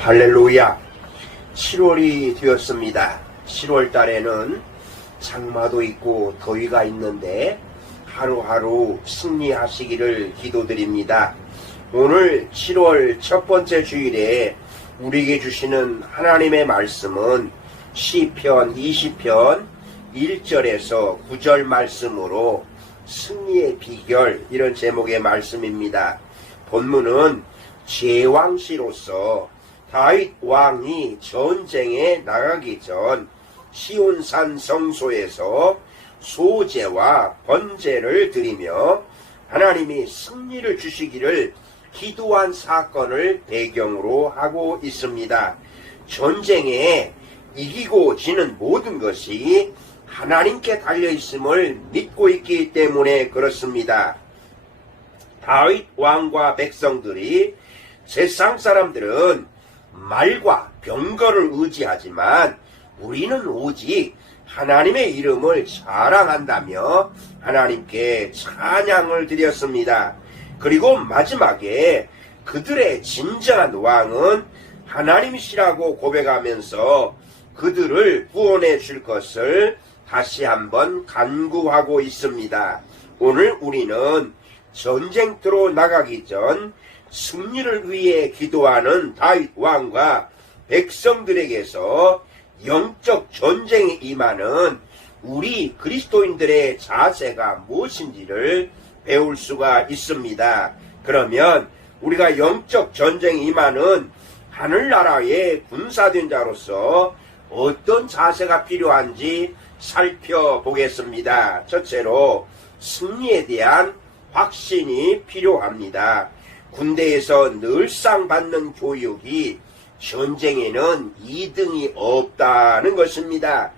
할렐루야. 7월이 되었습니다. 7월 달에는 장마도 있고 더위가 있는데 하루하루 승리하시기를 기도드립니다. 오늘 7월 첫 번째 주일에 우리에게 주시는 하나님의 말씀은 시편 20편 1절에서 9절 말씀으로 승리의 비결, 이런 제목의 말씀입니다. 본문은 제왕시로서 다윗 왕이 전쟁에 나가기 전 시온산 성소에서 소제와 번제를 드리며 하나님이 승리를 주시기를 기도한 사건을 배경으로 하고 있습니다. 전쟁에 이기고 지는 모든 것이 하나님께 달려있음을 믿고 있기 때문에 그렇습니다. 다윗 왕과 백성들이, 세상 사람들은 말과 병거를 의지하지만 우리는 오직 하나님의 이름을 자랑한다며 하나님께 찬양을 드렸습니다. 그리고 마지막에 그들의 진정한 왕은 하나님이시라고 고백하면서 그들을 구원해 줄 것을 다시 한번 간구하고 있습니다. 오늘 우리는 전쟁터로 나가기 전 승리를 위해 기도하는 다윗 왕과 백성들에게서 영적 전쟁에 임하는 우리 그리스도인들의 자세가 무엇인지를 배울 수가 있습니다. 그러면 우리가 영적 전쟁에 임하는 하늘나라의 군사된 자로서 어떤 자세가 필요한지 살펴보겠습니다. 첫째로 승리에 대한 확신이 필요합니다. 군대에서 늘상 받는 교육이 전쟁에는 2등이 없다는 것입니다.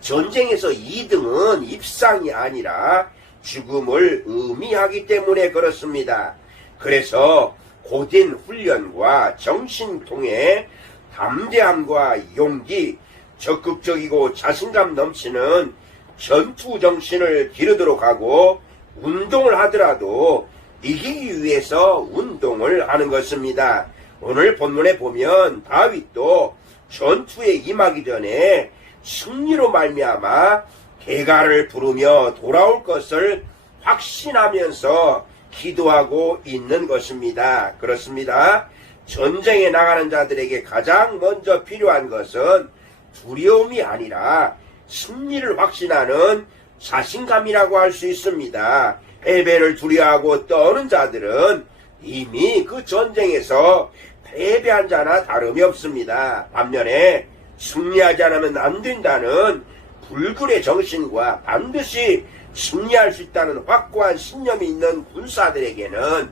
전쟁에서 2등은 입상이 아니라 죽음을 의미하기 때문에 그렇습니다. 그래서 고된 훈련과 정신 통해 담대함과 용기, 적극적이고 자신감 넘치는 전투 정신을 기르도록 하고, 운동을 하더라도 이기기 위해서 운동을 하는 것입니다. 오늘 본문에 보면 다윗도 전투에 임하기 전에 승리로 말미암아 개가를 부르며 돌아올 것을 확신하면서 기도하고 있는 것입니다. 그렇습니다. 전쟁에 나가는 자들에게 가장 먼저 필요한 것은 두려움이 아니라 승리를 확신하는 자신감이라고 할 수 있습니다. 패배를 두려워하고 떠는 자들은 이미 그 전쟁에서 패배한 자나 다름이 없습니다. 반면에 승리하지 않으면 안 된다는 불굴의 정신과 반드시 승리할 수 있다는 확고한 신념이 있는 군사들에게는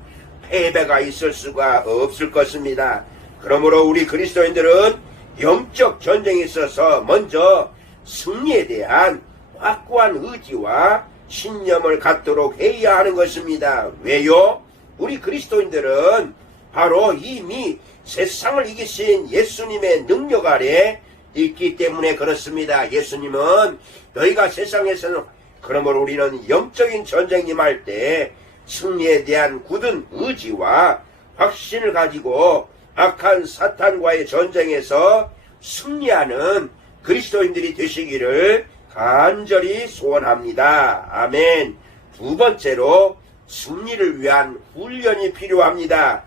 패배가 있을 수가 없을 것입니다. 그러므로 우리 그리스도인들은 영적 전쟁에 있어서 먼저 승리에 대한 확고한 의지와 신념을 갖도록 해야 하는 것입니다. 왜요? 우리 그리스도인들은 바로 이미 세상을 이기신 예수님의 능력 아래 있기 때문에 그렇습니다. 예수님은 너희가 세상에서는, 그러므로 우리는 영적인 전쟁 임할 때 승리에 대한 굳은 의지와 확신을 가지고 악한 사탄과의 전쟁에서 승리하는 그리스도인들이 되시기를 간절히 소원합니다. 아멘. 두 번째로 승리를 위한 훈련이 필요합니다.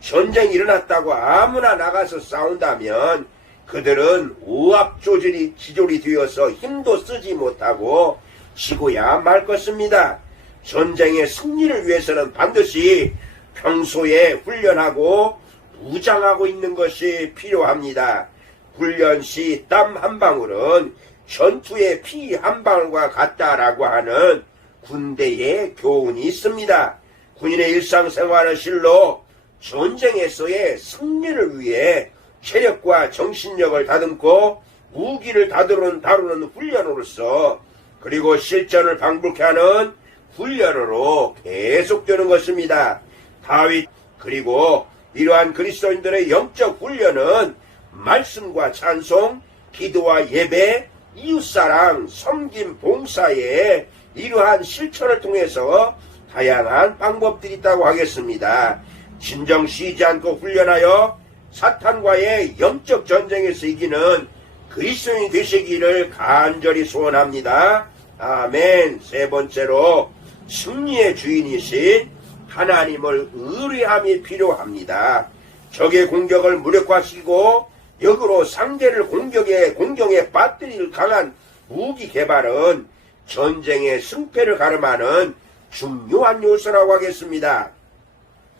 전쟁이 일어났다고 아무나 나가서 싸운다면 그들은 오합지졸이 되어서 힘도 쓰지 못하고 지고야 말 것입니다. 전쟁의 승리를 위해서는 반드시 평소에 훈련하고 무장하고 있는 것이 필요합니다. 훈련 시 땀 한 방울은 전투의 피 한 방울과 같다라고 하는 군대의 교훈이 있습니다. 군인의 일상생활은 실로 전쟁에서의 승리를 위해 체력과 정신력을 다듬고 무기를 다루는 훈련으로서, 그리고 실전을 방불케 하는 훈련으로 계속되는 것입니다. 다윗, 그리고 이러한 그리스도인들의 영적 훈련은 말씀과 찬송, 기도와 예배, 이웃사랑, 섬김, 봉사에 이러한 실천을 통해서 다양한 방법들이 있다고 하겠습니다. 진정 쉬지 않고 훈련하여 사탄과의 영적 전쟁에서 이기는 그리스도인이 되시기를 간절히 소원합니다. 아멘. 세 번째로 승리의 주인이신 하나님을 의뢰함이 필요합니다. 적의 공격을 무력화시키고 역으로 상대를 공경에 빠뜨릴 강한 무기 개발은 전쟁의 승패를 가름하는 중요한 요소라고 하겠습니다.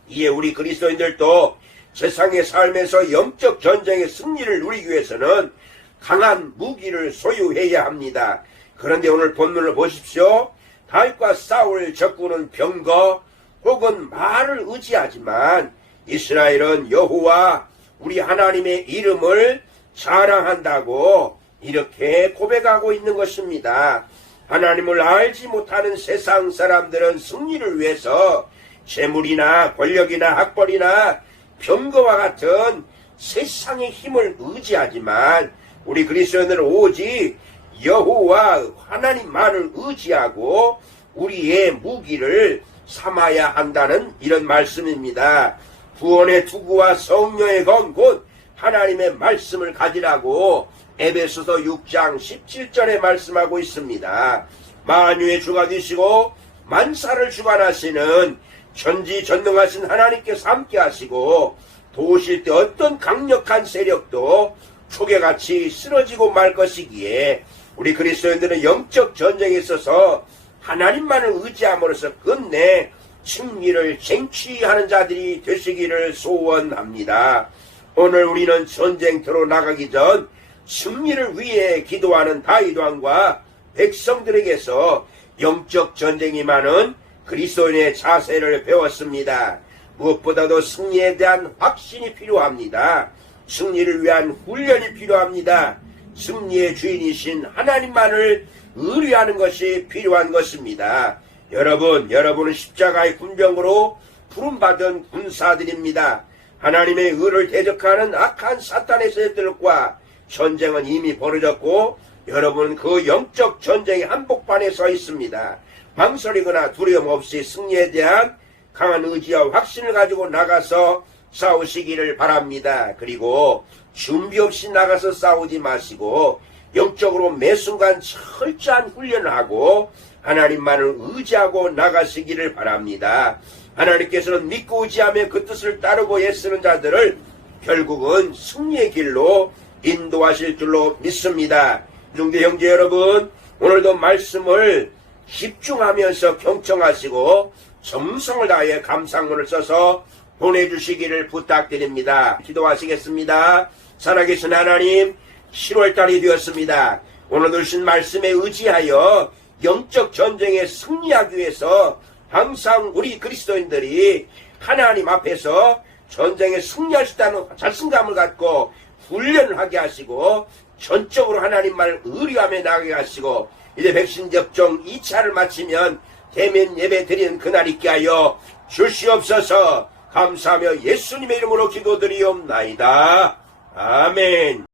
이에 우리 그리스도인들도 세상의 삶에서 영적 전쟁의 승리를 누리기 위해서는 강한 무기를 소유해야 합니다. 그런데 오늘 본문을 보십시오. 다윗과 사울 적군은 병거 혹은 말을 의지하지만 이스라엘은 여호와 우리 하나님의 이름을 자랑한다고 이렇게 고백하고 있는 것입니다. 하나님을 알지 못하는 세상 사람들은 승리를 위해서 재물이나 권력이나 학벌이나 병거와 같은 세상의 힘을 의지하지만 우리 그리스도인들은 오직 여호와 하나님만을 의지하고 우리의 무기를 삼아야 한다는 이런 말씀입니다. 구원의 투구와 성령의 건 곧 하나님의 말씀을 가지라고 에베소서 6장 17절에 말씀하고 있습니다. 만유의 주가 되시고 만사를 주관하시는 전지전능하신 하나님께서 함께 하시고 도우실 때 어떤 강력한 세력도 초계같이 쓰러지고 말 것이기에 우리 그리스도인들은 영적 전쟁에 있어서 하나님만을 의지함으로써 끝내 승리를 쟁취하는 자들이 되시기를 소원합니다. 오늘 우리는 전쟁터로 나가기 전 승리를 위해 기도하는 다윗왕과 백성들에게서 영적 전쟁이 많은 그리스도인의 자세를 배웠습니다. 무엇보다도 승리에 대한 확신이 필요합니다. 승리를 위한 훈련이 필요합니다. 승리의 주인이신 하나님만을 의뢰하는 것이 필요한 것입니다. 여러분은 십자가의 군병으로 부름받은 군사들입니다. 하나님의 의를 대적하는 악한 사탄의 세력들과 전쟁은 이미 벌어졌고 여러분은 그 영적 전쟁의 한복판에 서 있습니다. 망설이거나 두려움 없이 승리에 대한 강한 의지와 확신을 가지고 나가서 싸우시기를 바랍니다. 그리고 준비 없이 나가서 싸우지 마시고 영적으로 매 순간 철저한 훈련을 하고 하나님만을 의지하고 나가시기를 바랍니다. 하나님께서는 믿고 의지하며 그 뜻을 따르고 애쓰는 자들을 결국은 승리의 길로 인도하실 줄로 믿습니다. 중대 형제 여러분, 오늘도 말씀을 집중하면서 경청하시고 정성을 다해 감상문을 써서 보내주시기를 부탁드립니다. 기도하시겠습니다. 살아계신 하나님, 7월달이 되었습니다. 오늘 주신 말씀에 의지하여 영적 전쟁에 승리하기 위해서 항상 우리 그리스도인들이 하나님 앞에서 전쟁에 승리할 수 있다는 자신감을 갖고 훈련을 하게 하시고 전적으로 하나님만을 의뢰하며 나가게 하시고 이제 백신 접종 2차를 마치면 대면 예배 드리는 그날 있게 하여 주시옵소서. 감사하며 예수님의 이름으로 기도드리옵나이다. 아멘.